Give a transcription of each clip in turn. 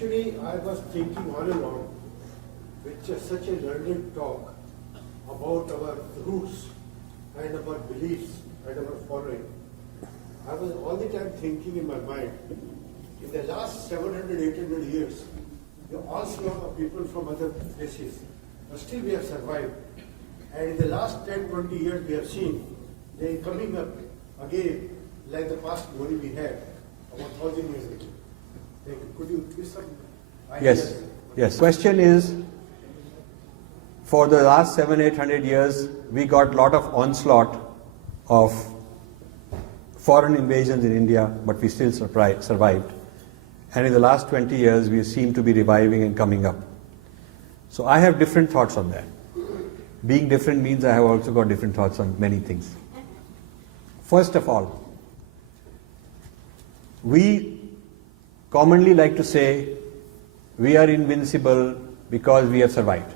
Actually, I was thinking all along, with such a learned talk about our roots and our beliefs and our following, I was all the time thinking in my mind, in the last 700, 800 years, the onslaught of people from other places, but still we have survived. And in the last 10, 20 years, we have seen they coming up again, like the past glory we had about 1,000 years ago. Could you give some ideas? Yes. Question is, for the last 700-800 years, we got a lot of onslaught of foreign invasions in India, but we still survived. And in the last 20 years, we seem to be reviving and coming up. So I have different thoughts on that. Being different means I have also got different thoughts on many things. First of all, we commonly like to say we are invincible because we have survived.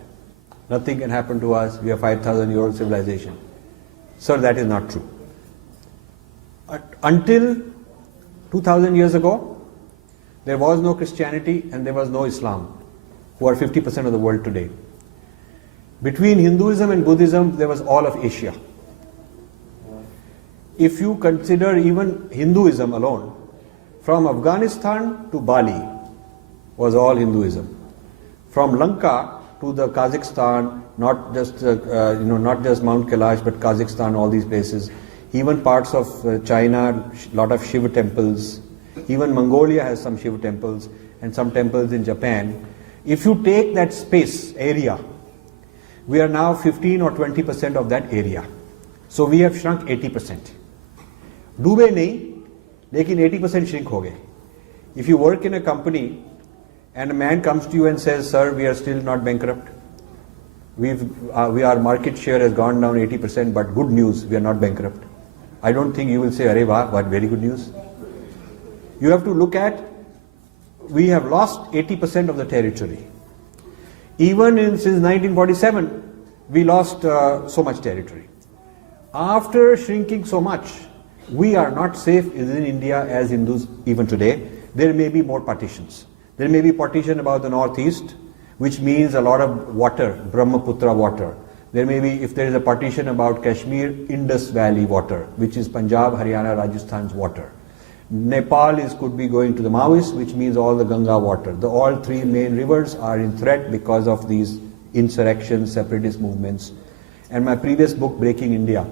Nothing can happen to us. We are 5,000-year-old civilization. Sir, that is not true. Until 2,000 years ago, there was no Christianity and there was no Islam, who are 50% of the world today. Between Hinduism and Buddhism, there was all of Asia. If you consider even Hinduism alone, from Afghanistan to Bali was all Hinduism. From Lanka to the Kazakhstan, not just Mount Kailash, but Kazakhstan, all these places. Even parts of China, lot of Shiva temples. Even Mongolia has some Shiva temples and some temples in Japan. If you take that space, area, we are now 15 or 20% of that area. So we have shrunk 80%. डूबे नहीं, लेकिन 80% shrink हो गए. If you work in a company and a man comes to you and says, sir, we are still not bankrupt. Our market share has gone down 80%, but good news, we are not bankrupt. I don't think you will say, Arey wah, what very good news. You have to look at, we have lost 80% of the territory. Even since 1947, we lost so much territory. After shrinking so much, we are not safe in India as Hindus even today. There may be more partitions. There may be partition about the northeast, which means a lot of water, Brahmaputra water. There may be, if there is a partition about Kashmir, Indus Valley water, which is Punjab, Haryana, Rajasthan's water. Nepal could be going to the Maoists, which means all the Ganga water. All three main rivers are in threat because of these insurrections, separatist movements. And my previous book, Breaking India,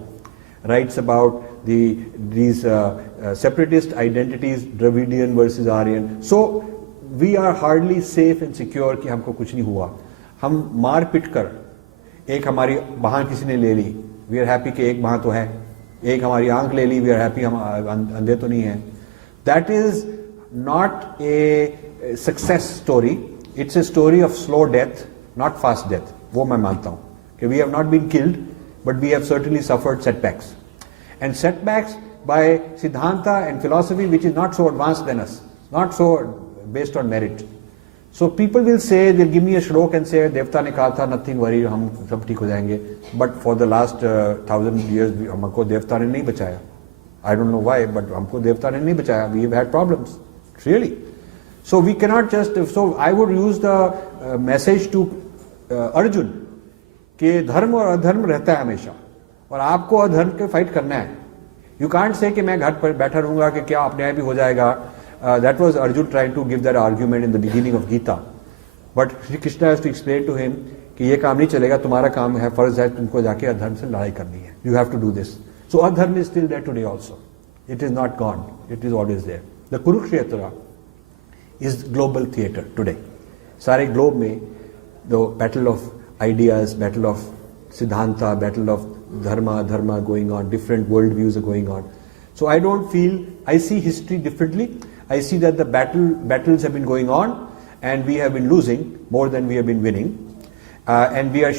writes about these separatist identities, Dravidian versus Aryan. So we are hardly safe and secure कि हमको कुछ नहीं हुआ. हम मार पिट कर एक हमारी बाँह किसी ने ले ली, we are happy कि एक बाँह तो है, एक हमारी आँख ले ली, we are happy हम अंधे तो नहीं हैं. That is not a success story. It's a story of slow death, not fast death. वो मैं मानता हूँ कि we have not been killed, but we have certainly suffered setbacks. And setbacks by Siddhanta and philosophy which is not so advanced than us, not so based on merit. So people will say, they'll give me a shlok and say, Devta ne kaha tha, nothing worry, hum sab theek ho jayenge. But for the last 1,000 years, humko Devta ne nahi bachaya. I don't know why, but humko Devta ne nahi bachaya. We've had problems, really. So we cannot just, so I would use the message to Arjun, कि धर्म और अधर्म रहता है हमेशा और आपको अधर्म के फाइट करना है. यू कांट से कि मैं घर पर बैठा रहूंगा कि क्या अपने आप ही हो जाएगा. That was Arjun trying to give that argument in the beginning of Gita, but Shri Krishna has to explain to him कि ये काम नहीं चलेगा, तुम्हारा काम है, फर्ज है तुमको जाके अधर्म से लड़ाई करनी है. You have to do this. So adharma is still there today also. It is not gone, it is always there. The Kurukshetra is global theatre today. सारे ग्लोब में the battle of ideas, battle of Siddhanta, battle of dharma going on, different world views are going on. So I don't feel, I see history differently. I see that the battles have been going on and we have been losing more than we have been winning. And we are